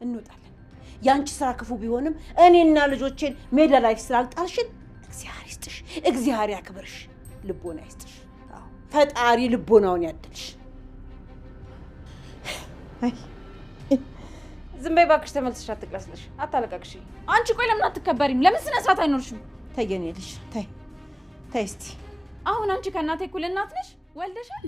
እንወጣለን። ያንቺ ስራ ክፉ ቢሆንም እኔና ልጆቼን ሜዳ ላይ ስላልጣልሽን እግዚአብሔር ይስጥሽ፣ እግዚአብሔር ያክብርሽ፣ ልቦና ይስጥሽ። አዎ ፈጣሪ ልቦናውን ያድልሽ። ዝም በይ እባክሽ፣ ተመልሰሽ አትቅለስለሽ፣ አታለቃቅሽ። አንቺ ቆይ ለምን አትከበሪም? ለምን ስነ ስርዓት አይኖርሽም? ተይ የኔ ልጅ ተይ እስቲ። አሁን አንቺ ከእናቴ እኩል እናት ነሽ፣ ወልደሻል።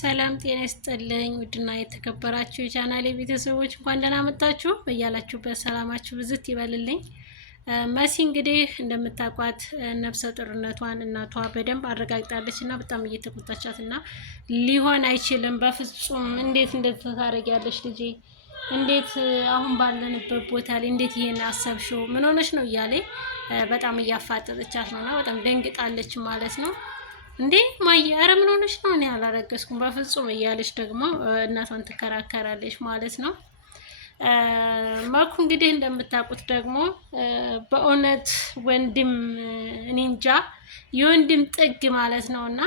ሰላም ጤና ይስጥልኝ። ውድና የተከበራችሁ የቻናሌ ቤተሰቦች እንኳን ደህና መጣችሁ። በያላችሁበት ሰላማችሁ ብዝት ይበልልኝ። መሲ እንግዲህ እንደምታውቋት ነፍሰ ጡርነቷን እናቷ በደንብ አረጋግጣለች እና በጣም እየተቆጣቻት እና ሊሆን አይችልም በፍጹም እንዴት ታደርጊያለሽ ልጄ፣ እንዴት አሁን ባለንበት ቦታ ላይ እንዴት ይሄን አሰብሽው? ምን ሆነሽ ነው እያለ በጣም እያፋጠጠቻት ነውና በጣም ደንግጣለች ማለት ነው። እንዴ ማየ ኧረ ምን ሆነሽ ነው? እኔ አላረገዝኩም በፍጹም እያለች ደግሞ እናቷን ትከራከራለች ማለት ነው። መኩ እንግዲህ እንደምታውቁት ደግሞ በእውነት ወንድም እኔ እንጃ የወንድም ጥግ ማለት ነውና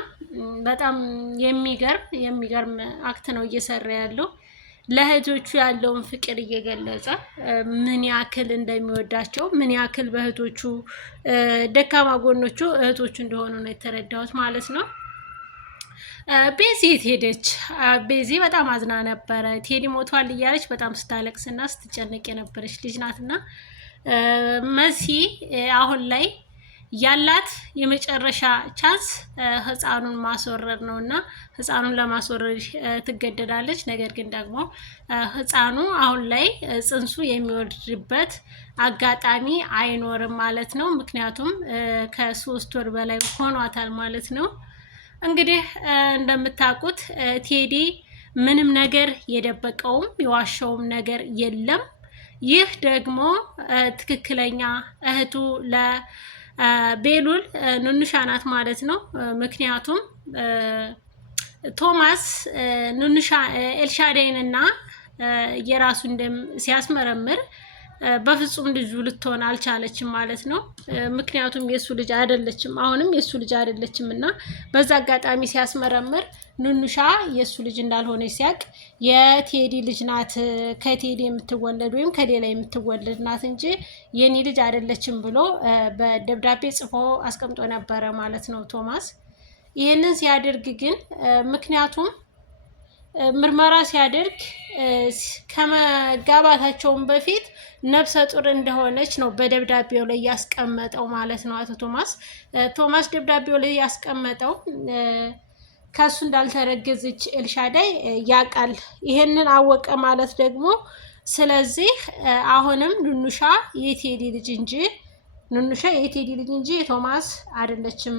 በጣም የሚገርም አክት ነው እየሰራ ያለው። ለእህቶቹ ያለውን ፍቅር እየገለጸ ምን ያክል እንደሚወዳቸው ምን ያክል በእህቶቹ ደካማ ጎኖቹ እህቶቹ እንደሆኑ ነው የተረዳሁት ማለት ነው። ቤዚ የት ሄደች? ቤዚ በጣም አዝና ነበረ። ቴዲ ሞቷል እያለች በጣም ስታለቅስና ስትጨነቅ የነበረች ልጅ ናትና መሲ አሁን ላይ ያላት የመጨረሻ ቻንስ ህፃኑን ማስወረድ ነውና ህፃኑን ለማስወረድ ትገደዳለች። ነገር ግን ደግሞ ህፃኑ አሁን ላይ ጽንሱ የሚወርድበት አጋጣሚ አይኖርም ማለት ነው። ምክንያቱም ከ3 ወር በላይ ሆኗታል ማለት ነው። እንግዲህ እንደምታውቁት ቴዲ ምንም ነገር የደበቀውም የዋሸውም ነገር የለም። ይህ ደግሞ ትክክለኛ እህቱ ቤሉል ኑኑሻ ናት ማለት ነው። ምክንያቱም ቶማስ ኑኑሻ ኤልሻዳይን እና የራሱን ደም ሲያስመረምር በፍጹም ልጁ ልትሆን አልቻለችም ማለት ነው። ምክንያቱም የሱ ልጅ አይደለችም፣ አሁንም የሱ ልጅ አይደለችም እና በዛ አጋጣሚ ሲያስመረምር ኑኑሻ የሱ ልጅ እንዳልሆነ ሲያቅ የቴዲ ልጅ ናት፣ ከቴዲ የምትወለድ ወይም ከሌላ የምትወለድ ናት እንጂ የኔ ልጅ አይደለችም ብሎ በደብዳቤ ጽፎ አስቀምጦ ነበረ ማለት ነው ቶማስ። ይህንን ሲያደርግ ግን ምክንያቱም ምርመራ ሲያደርግ ከመጋባታቸውን በፊት ነፍሰ ጡር እንደሆነች ነው በደብዳቤው ላይ ያስቀመጠው ማለት ነው። አቶ ቶማስ ደብዳቤው ላይ ያስቀመጠው ከሱ እንዳልተረገዘች ኤልሻዳይ ያውቃል። ይሄንን አወቀ ማለት ደግሞ ስለዚህ አሁንም ኑኑሻ የቴዲ ልጅ እንጂ የቶማስ አይደለችም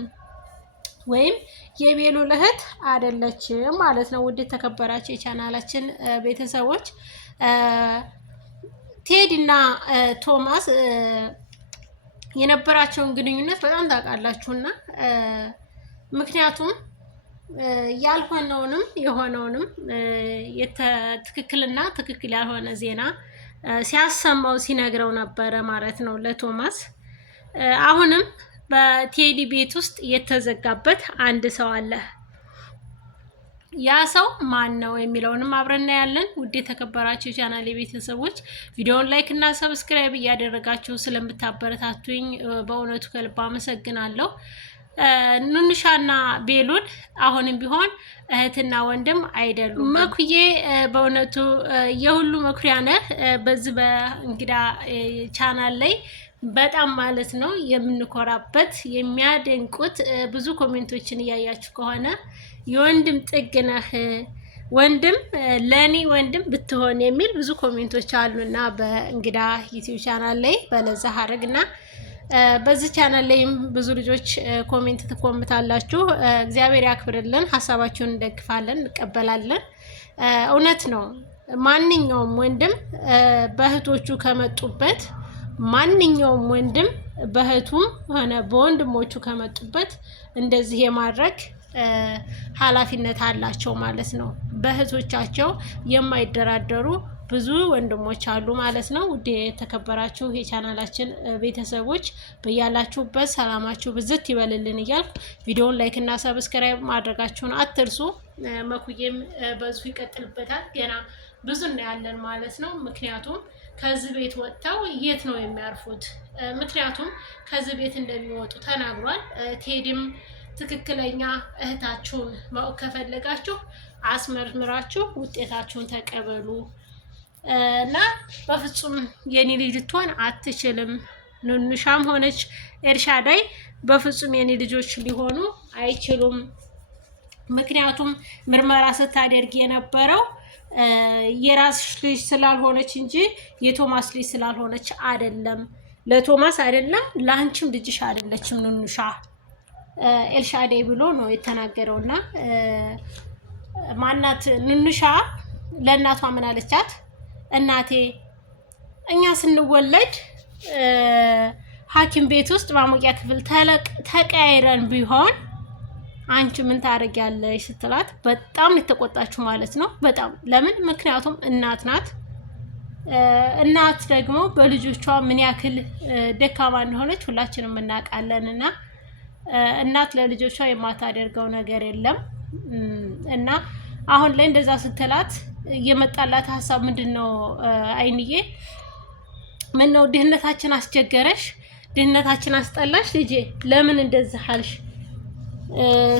ወይም የቤሉል እህት አይደለችም ማለት ነው። ውድ የተከበራችሁ የቻናላችን ቤተሰቦች ቴዲ እና ቶማስ የነበራቸውን ግንኙነት በጣም ታውቃላችሁና ምክንያቱም ያልሆነውንም የሆነውንም ትክክልና ትክክል ያልሆነ ዜና ሲያሰማው ሲነግረው ነበረ ማለት ነው ለቶማስ። አሁንም በቴዲ ቤት ውስጥ የተዘጋበት አንድ ሰው አለ። ያ ሰው ማን ነው የሚለውንም አብረን እናያለን። ውድ የተከበራችሁ ቻናሌ ቤተሰቦች ቪዲዮውን ላይክ እና ሰብስክራይብ እያደረጋችሁ ስለምታበረታቱኝ በእውነቱ ከልብ አመሰግናለሁ። ኑኑሻና ቤሉል አሁንም ቢሆን እህትና ወንድም አይደሉም። መኩዬ በእውነቱ የሁሉ መኩሪያ ነህ። በዚህ በእንግዳ ቻናል ላይ በጣም ማለት ነው የምንኮራበት የሚያደንቁት ብዙ ኮሜንቶችን እያያችሁ ከሆነ የወንድም ጥግ ነህ፣ ወንድም ለኔ ወንድም ብትሆን የሚል ብዙ ኮሜንቶች አሉና በእንግዳ ዩቲዩብ ቻናል ላይ በለዛ ሀረግና በዚህ ቻናል ላይም ብዙ ልጆች ኮሜንት ትኮምታላችሁ። እግዚአብሔር ያክብርልን፣ ሀሳባችሁን እንደግፋለን፣ እንቀበላለን። እውነት ነው። ማንኛውም ወንድም በእህቶቹ ከመጡበት ማንኛውም ወንድም በእህቱም ሆነ በወንድሞቹ ከመጡበት እንደዚህ የማድረግ ኃላፊነት አላቸው ማለት ነው። በእህቶቻቸው የማይደራደሩ ብዙ ወንድሞች አሉ ማለት ነው። ውድ የተከበራችሁ የቻናላችን ቤተሰቦች በያላችሁበት ሰላማችሁ ብዝት ይበልልን እያልኩ ቪዲዮውን ላይክ እና ሰብስክራይብ ማድረጋችሁን አትርሱ። መኩዬም በዙ ይቀጥልበታል። ገና ብዙ እናያለን ማለት ነው። ምክንያቱም ከዚህ ቤት ወጥተው የት ነው የሚያርፉት? ምክንያቱም ከዚህ ቤት እንደሚወጡ ተናግሯል። ቴዲም ትክክለኛ እህታችሁን ማወቅ ከፈለጋችሁ አስመርምራችሁ ውጤታችሁን ተቀበሉ እና በፍጹም የኔ ልጅ ልትሆን አትችልም። ኑኑሻም ሆነች ኤልሻዳይ በፍጹም የኔ ልጆች ሊሆኑ አይችሉም። ምክንያቱም ምርመራ ስታደርግ የነበረው የራስሽ ልጅ ስላልሆነች እንጂ የቶማስ ልጅ ስላልሆነች አይደለም። ለቶማስ አይደለም ለአንቺም ልጅሽ አይደለችም ኑኑሻ ኤልሻዳይ ብሎ ነው የተናገረውና ማናት ኑኑሻ ለእናቷ ምን አለቻት? እናቴ እኛ ስንወለድ ሐኪም ቤት ውስጥ ማሞቂያ ክፍል ተቀያይረን ቢሆን አንቺ ምን ታደርጊያለሽ ስትላት በጣም የተቆጣችሁ ማለት ነው። በጣም ለምን? ምክንያቱም እናት ናት። እናት ደግሞ በልጆቿ ምን ያክል ደካማ እንደሆነች ሁላችንም እናውቃለን። እና እናት ለልጆቿ የማታደርገው ነገር የለም። እና አሁን ላይ እንደዛ ስትላት የመጣላት ሀሳብ ምንድነው? አይንዬ ምን ነው ድህነታችን አስቸገረሽ? ድህነታችን አስጠላሽ? ልጄ ለምን እንደዚህ አልሽ?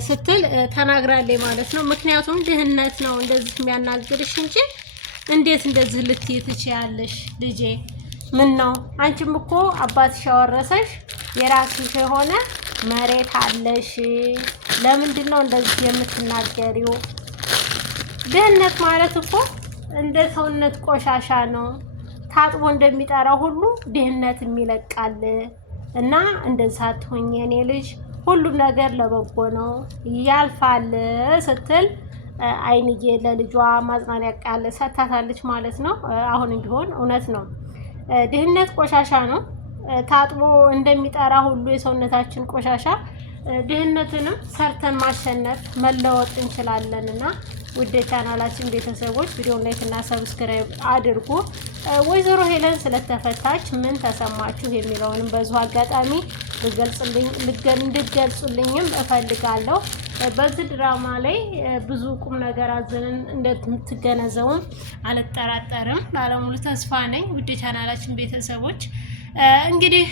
ስትል ተናግራለች ማለት ነው። ምክንያቱም ድህነት ነው እንደዚህ የሚያናግርሽ እንጂ እንዴት እንደዚህ ልትይ ትችያለሽ ልጄ? ምን ነው አንቺም እኮ አባትሽ ያወረሰሽ የራስሽ የሆነ መሬት አለሽ። ለምንድን ነው እንደዚህ የምትናገሪው? ድህነት ማለት እኮ እንደ ሰውነት ቆሻሻ ነው። ታጥቦ እንደሚጠራ ሁሉ ድህነት የሚለቃል እና እንደዛ አትሆኝ የኔ ልጅ፣ ሁሉም ነገር ለበጎ ነው ያልፋል ስትል አይንዬ ለልጇ ማጽናናያ ቃል ሰጥታታለች ማለት ነው። አሁንም ቢሆን እውነት ነው፣ ድህነት ቆሻሻ ነው። ታጥቦ እንደሚጠራ ሁሉ የሰውነታችን ቆሻሻ ድህነትንም ሰርተን ማሸነፍ መለወጥ እንችላለን እና ውድ ቻናላችን ቤተሰቦች ቪዲዮን ላይክ እና ሰብስክራይብ አድርጉ። ወይዘሮ ሄለን ስለተፈታች ምን ተሰማችሁ የሚለውንም በዚሁ አጋጣሚ እንድትገልጹልኝም እፈልጋለሁ። በዚህ ድራማ ላይ ብዙ ቁም ነገር አዘንን እንደምትገነዘቡም አልጠራጠርም። ባለሙሉ ተስፋ ነኝ። ውድ ቻናላችን ቤተሰቦች እንግዲህ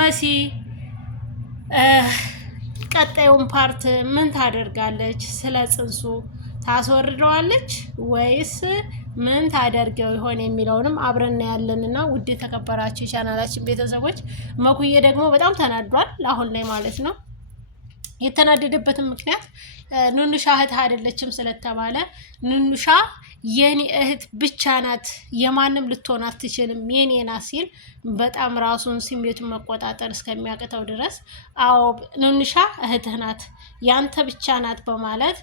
መሲ ቀጣዩን ፓርት ምን ታደርጋለች? ስለ ጽንሱ ታስወርደዋለች ወይስ ምን ታደርገው ይሆን የሚለውንም አብረን ያለንና ውድ የተከበራችሁ ቻናላችን ቤተሰቦች መኩዬ ደግሞ በጣም ተናዷል አሁን ላይ ማለት ነው። የተናደደበትን ምክንያት ኑኑሻ እህት አይደለችም ስለተባለ ኑኑሻ የኔ እህት ብቻ ናት፣ የማንም ልትሆን አትችልም፣ የኔ ናት ሲል በጣም ራሱን ስሜቱን መቆጣጠር እስከሚያቅተው ድረስ አዎ ኑኑሻ እህትህ ናት፣ ያንተ ብቻ ናት በማለት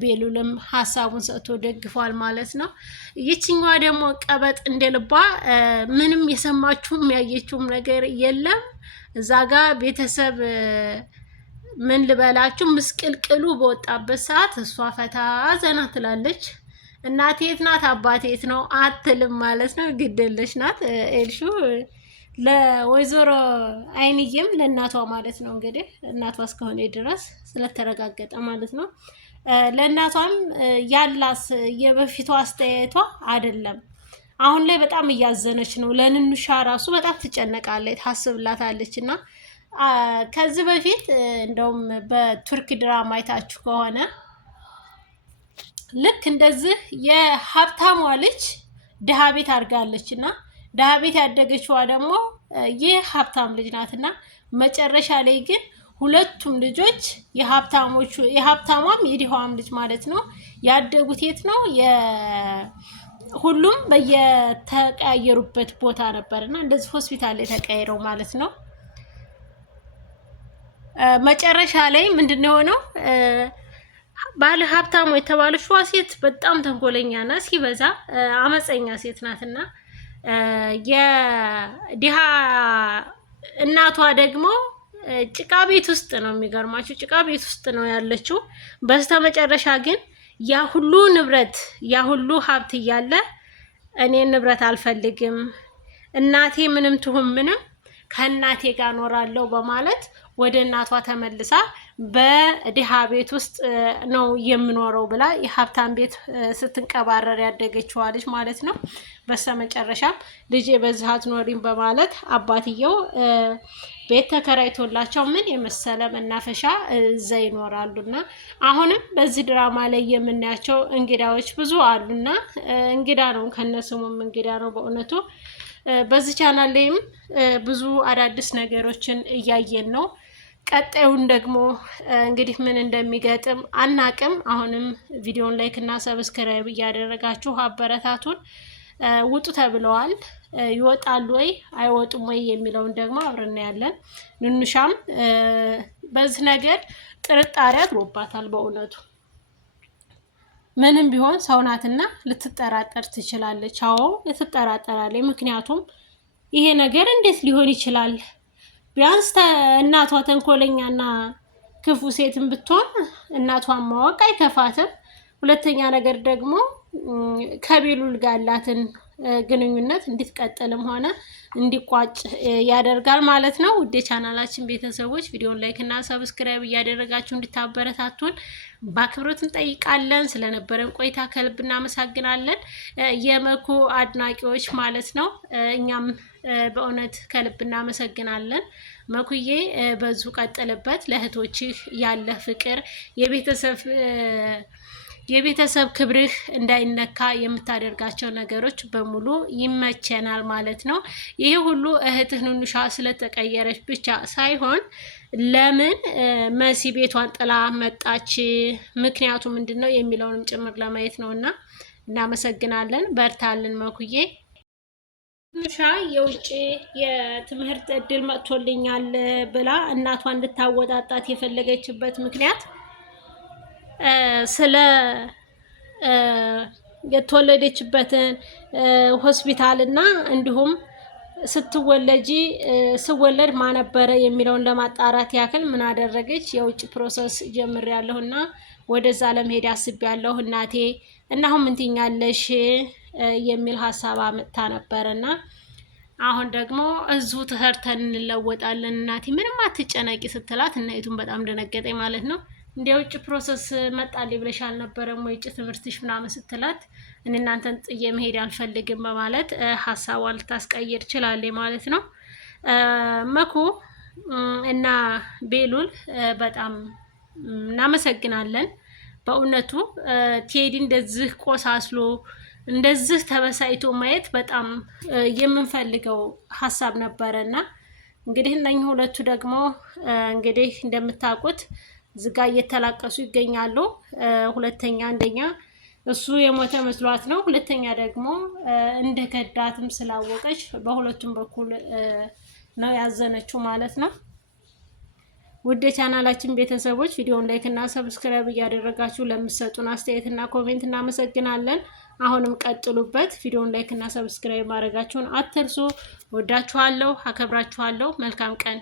ቤሉልም ሀሳቡን ሰጥቶ ደግፏል ማለት ነው። ይችኛዋ ደግሞ ቀበጥ እንደልባ ምንም የሰማችሁም ያየችውም ነገር የለም። እዛ ጋ ቤተሰብ ምን ልበላችሁ ምስቅልቅሉ በወጣበት ሰዓት እሷ ፈታ ዘና ትላለች። እናቴ የት ናት አባቴ የት ነው አትልም ማለት ነው። ግድለሽ ናት ኤልሹ ለወይዘሮ አይንዬም ለእናቷ ማለት ነው። እንግዲህ እናቷ እስከሆነ ድረስ ስለተረጋገጠ ማለት ነው። ለእናቷም ያላስ የበፊቷ አስተያየቷ አይደለም። አሁን ላይ በጣም እያዘነች ነው። ለኑኑሻ ራሱ በጣም ትጨነቃለች፣ ታስብላታለች እና ከዚህ በፊት እንደውም በቱርክ ድራማ አይታችሁ ከሆነ ልክ እንደዚህ የሀብታሟ ልጅ ድሃ ቤት አድርጋለች እና ድሃ ቤት ያደገችዋ ደግሞ ይህ ሀብታም ልጅ ናትና መጨረሻ ላይ ግን ሁለቱም ልጆች የሀብታሟም የድሃዋም ልጅ ማለት ነው ያደጉት የት ነው? ሁሉም በየተቀያየሩበት ቦታ ነበርና እንደዚህ ሆስፒታል የተቀያየረው ማለት ነው። መጨረሻ ላይ ምንድነው የሆነው? ባለ ሀብታሙ የተባለችዋ ሴት በጣም ተንኮለኛና ሲበዛ አመፀኛ ሴት ናትና የድሃ እናቷ ደግሞ ጭቃ ቤት ውስጥ ነው። የሚገርማችሁ ጭቃ ቤት ውስጥ ነው ያለችው። በስተመጨረሻ ግን ያ ሁሉ ንብረት ያ ሁሉ ሀብት እያለ እኔ ንብረት አልፈልግም፣ እናቴ ምንም ትሁን ምንም ከእናቴ ጋር ኖራለሁ በማለት ወደ እናቷ ተመልሳ በድሃ ቤት ውስጥ ነው የምኖረው ብላ የሀብታም ቤት ስትንቀባረር ያደገችዋ ልጅ ማለት ነው። በስተመጨረሻም ልጄ በዚህ አትኖሪም በማለት አባትየው ቤት ተከራይቶላቸው ምን የመሰለ መናፈሻ እዛ ይኖራሉና አሁንም በዚህ ድራማ ላይ የምናያቸው እንግዳዎች ብዙ አሉና እንግዳ ነው፣ ከነስሙም እንግዳ ነው በእውነቱ። በዚህ ቻናል ላይም ብዙ አዳዲስ ነገሮችን እያየን ነው። ቀጣዩን ደግሞ እንግዲህ ምን እንደሚገጥም አናቅም። አሁንም ቪዲዮን ላይክ እና ሰብስክራይብ እያደረጋችሁ አበረታቱን። ውጡ ተብለዋል። ይወጣሉ ወይ አይወጡም ወይ የሚለውን ደግሞ አብረን ያለን። ንኑሻም በዚህ ነገር ጥርጣሬ አድሮባታል በእውነቱ። ምንም ቢሆን ሰው ናትና ልትጠራጠር ትችላለች። አዎ ልትጠራጠራለች። ምክንያቱም ይሄ ነገር እንዴት ሊሆን ይችላል? ቢያንስ እናቷ ተንኮለኛና ክፉ ሴትን ብትሆን እናቷን ማወቅ አይከፋትም። ሁለተኛ ነገር ደግሞ ከቤሉል ጋር ያላትን ግንኙነት እንድትቀጥልም ሆነ እንዲቋጭ ያደርጋል ማለት ነው። ውድ ቻናላችን ቤተሰቦች ቪዲዮን ላይክ እና ሰብስክራይብ እያደረጋችሁ እንድታበረታቱን በአክብሮት እንጠይቃለን። ስለነበረን ቆይታ ከልብ እናመሰግናለን። የመኩ አድናቂዎች ማለት ነው። እኛም በእውነት ከልብ እናመሰግናለን። መኩዬ በዙ ቀጥልበት። ለእህቶችህ ያለ ፍቅር የቤተሰብ ክብርህ እንዳይነካ የምታደርጋቸው ነገሮች በሙሉ ይመቸናል ማለት ነው። ይሄ ሁሉ እህትህ ንኑሻ ስለተቀየረች ብቻ ሳይሆን ለምን መሲ ቤቷን ጥላ መጣች፣ ምክንያቱ ምንድን ነው የሚለውንም ጭምር ለማየት ነውና እናመሰግናለን። በርታልን መኩዬ። ንኑሻ የውጭ የትምህርት እድል መጥቶልኛል ብላ እናቷን እንድታወጣጣት የፈለገችበት ምክንያት ስለ የተወለደችበትን ሆስፒታል እና እንዲሁም ስወለድ ማነበረ የሚለውን ለማጣራት ያክል ምን አደረገች? የውጭ ፕሮሰስ ጀምሬያለሁና ወደዛ ለመሄድ አስቤያለሁ እናቴ እና አሁን ምን ትይኛለሽ የሚል ሀሳብ አመጣ ነበርና አሁን ደግሞ እዚሁ ተሰርተን እንለወጣለን እናቴ ምንም አትጨነቂ ስትላት እናይቱን በጣም ደነገጠኝ ማለት ነው። እንደ ውጭ ፕሮሰስ መጣልኝ ብለሽ አልነበረም ወይ? ውጭ ትምህርትሽ ምናምን ስትላት እኔ እናንተን ጥዬ መሄድ አልፈልግም በማለት ሀሳቧን ልታስቀይር ችላለች ማለት ነው። መኩ እና ቤሉል በጣም እናመሰግናለን በእውነቱ። ቴዲ እንደዚህ ቆሳስሎ እንደዚህ ተበሳይቶ ማየት በጣም የምንፈልገው ሀሳብ ነበረና እንግዲህ እነኚህ ሁለቱ ደግሞ እንግዲህ እንደምታውቁት ዝጋ እየተላቀሱ ይገኛሉ። ሁለተኛ አንደኛ እሱ የሞተ መስሏት ነው። ሁለተኛ ደግሞ እንደ ከዳትም ስላወቀች በሁለቱም በኩል ነው ያዘነችው ማለት ነው። ውድ ቻናላችን ቤተሰቦች ቪዲዮውን ላይክ እና ሰብስክራይብ እያደረጋችሁ ለምትሰጡን አስተያየትና ኮሜንት እናመሰግናለን። አሁንም ቀጥሉበት። ቪዲዮውን ላይክ እና ሰብስክራይብ ማድረጋችሁን አትርሱ። ወዳችኋለሁ፣ አከብራችኋለሁ። መልካም ቀን